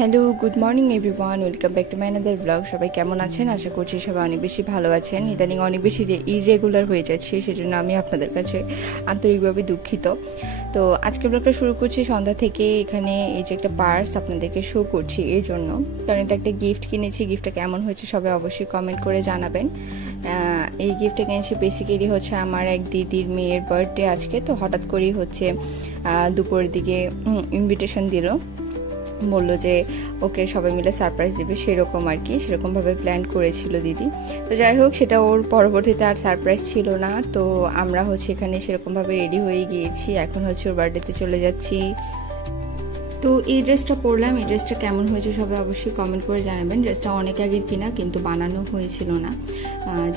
Hello, good morning everyone, welcome back to my another blog. সবাই কেমন আছেন? আশা করছি সবাই অনেক বেশি ভালো আছেন। ইদানিং অনেক বেশি ইররেগুলার হয়ে যাচ্ছে, সেজন্য আমি আপনাদের কাছে আন্তরিকভাবে দুঃখিত। তো আজকে ব্লগটা শুরু করছি সন্ধ্যা থেকে। এখানে এই যে একটা পার্স আপনাদেরকে শো করছি এই জন্য, কারণ এটা একটা গিফট কিনেছি। গিফটটা কেমন হয়েছে সবাই অবশ্যই কমেন্ট করে জানাবেন। এই গিফটটা কিনেছি বেসিক্যালি হচ্ছে আমার এক দিদির মেয়ের বার্থডে আজকে। তো হঠাৎ করেই হচ্ছে দুপুরের দিকে ইনভিটেশন দিল, বললো যে ওকে সবাই মিলে সারপ্রাইজ দেবে, সেরকম আর কি, সেরকমভাবে প্ল্যান করেছিল দিদি। তো যাই হোক, সেটা ওর পরবর্তীতে আর সারপ্রাইজ ছিল না। তো আমরা হচ্ছে এখানে সেরকমভাবে রেডি হয়ে গিয়েছি, এখন হচ্ছে ওর বার্থডেতে চলে যাচ্ছি। তো এই ড্রেসটা পরলাম, এই ড্রেসটা কেমন হয়েছে সবাই অবশ্যই কমেন্ট করে জানাবেন। ড্রেসটা অনেক আগের কিনা, কিন্তু বানানো হয়েছিল না,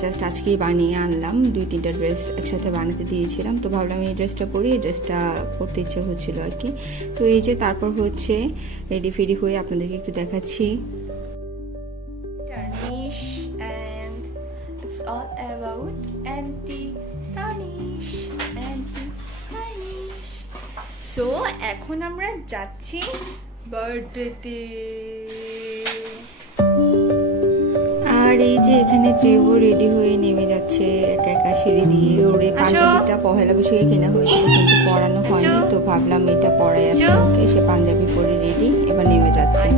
জাস্ট আজকেই বানিয়ে আনলাম। 2-3টা ড্রেস একসাথে বানাতে দিয়েছিলাম, তো ভাবলাম এই ড্রেসটা পরি, এই ড্রেসটা পরতে ইচ্ছে হচ্ছিল আর কি। তো এই যে তারপর হচ্ছে রেডি ফেডি হয়ে আপনাদেরকে একটু দেখাচ্ছি। Tarnish, and it's all about anti-tarnish. So এখন আমরা যাচ্ছি বার্থডেতে। আর এই যে এখানে ত্রিভু রেডি হয়ে নেমে যাচ্ছে একা একা সিঁড়ি দিয়ে। ওর এই পাঞ্জাবিটা পহেলা বৈশাখে কেনা হয়েছিল, কিন্তু পরানো হয়নি, তো ভাবলাম এটা পরাই আছে ওকে। সে পাঞ্জাবি পরে রেডি, এবার নেমে যাচ্ছে।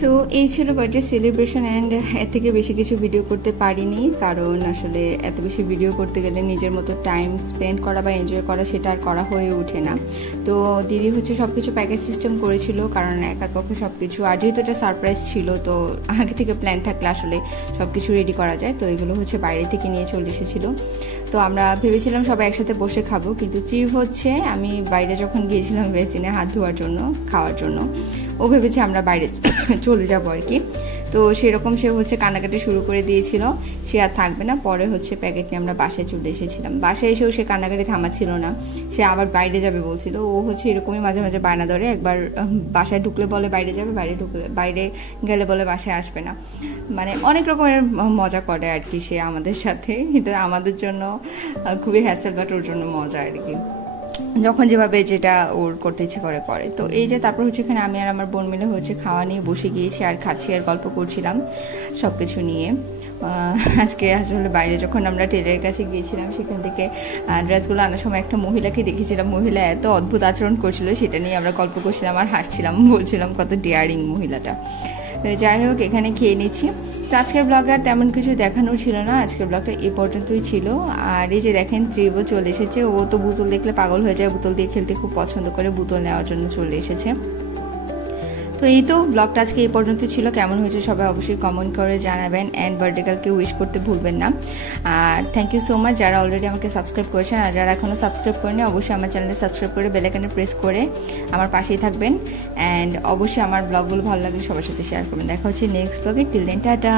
সো এই ছিল বার্থডে সেলিব্রেশন অ্যান্ড এর থেকে বেশি কিছু ভিডিও করতে পারিনি, কারণ আসলে এত বেশি ভিডিও করতে গেলে নিজের মতো টাইম স্পেন্ড করা বা এনজয় করা সেটা আর করা হয়ে ওঠে না। তো দিদি হচ্ছে সব কিছু প্যাকেজ সিস্টেম করেছিল, কারণ একার পক্ষে সব কিছু, আর যেহেতু এটা সারপ্রাইজ ছিল তো আগে থেকে প্ল্যান থাকলে আসলে সব কিছু রেডি করা যায়। তো এগুলো হচ্ছে বাইরে থেকে নিয়ে চলে এসেছিলো। তো আমরা ভেবেছিলাম সবাই একসাথে বসে খাবো, কিন্তু ট্রিপ হচ্ছে আমি বাইরে যখন গিয়েছিলাম বেসিনে হাত ধোয়ার জন্য, খাওয়ার জন্য, ও ভেবেছে আমরা বাইরে চলে যাবো আর কি। তো সেরকম সে হচ্ছে কান্নাকাটি শুরু করে দিয়েছিল, সে আর থাকবে না। পরে হচ্ছে প্যাকেট নিয়ে আমরা বাসায় চলে এসেছিলাম। বাসায় এসেও সে কান্নাকাটি থামাচ্ছিল না, সে আবার বাইরে যাবে বলছিল। ও হচ্ছে এরকমই মাঝে মাঝে বায়না ধরে, একবার বাসায় ঢুকলে বলে বাইরে যাবে, বাইরে গেলে বলে বাসায় আসবে না। মানে অনেক রকমের মজা করে আর কি সে আমাদের সাথে। এটা আমাদের জন্য খুবই হ্যাসেল, বাট ওর জন্য মজা আর কি, যখন যেভাবে যেটা ওর করতে ইচ্ছে করে করে। তো এই যে তারপর হচ্ছে এখানে আমি আর আমার বোন মিলে হচ্ছে খাওয়া নিয়ে বসে গিয়েছি আর খাচ্ছি আর গল্প করছিলাম সব কিছু নিয়ে। আজকে আসলে বাইরে যখন আমরা টেলারের কাছে গিয়েছিলাম, সেখান থেকে ড্রেসগুলো আনার সময় একটা মহিলাকে দেখেছিলাম। মহিলা এত অদ্ভুত আচরণ করছিল, সেটা নিয়ে আমরা গল্প করছিলাম আর হাসছিলাম, বলছিলাম কত ডেয়ারিং মহিলাটা। যাই হোক, এখানে খেয়ে নিচ্ছি। তো আজকের ব্লগে আর তেমন কিছু দেখানোর ছিল না, আজকের ব্লগটা এ পর্যন্তই ছিল। আর এই যে দেখেন ত্রিবও চলে এসেছে, ও তো বোতল দেখলে পাগল হয়ে যায়, বোতল দিয়ে খেলতে খুব পছন্দ করে, বোতল নেওয়ার জন্য চলে এসেছে। তো এই তো ব্লগটা আজকে এই পর্যন্ত ছিল। কেমন হয়েছে সবাই অবশ্যই কমেন্ট করে জানাবেন, অ্যান্ড বার্থডে গার্লকে উইশ করতে ভুলবেন না। আর থ্যাংক ইউ সো মাচ যারা অলরেডি আমাকে সাবস্ক্রাইব করেছেন, আর যারা এখনও সাবস্ক্রাইব করেনি অবশ্যই আমার চ্যানেলে সাবস্ক্রাইব করে বেল আইকনে প্রেস করে আমার পাশেই থাকবেন। অ্যান্ড অবশ্যই আমার ব্লগগুলো ভালো লাগলে সবার সাথে শেয়ার করবেন। দেখা হচ্ছে নেক্সট ব্লগে। Till then tata.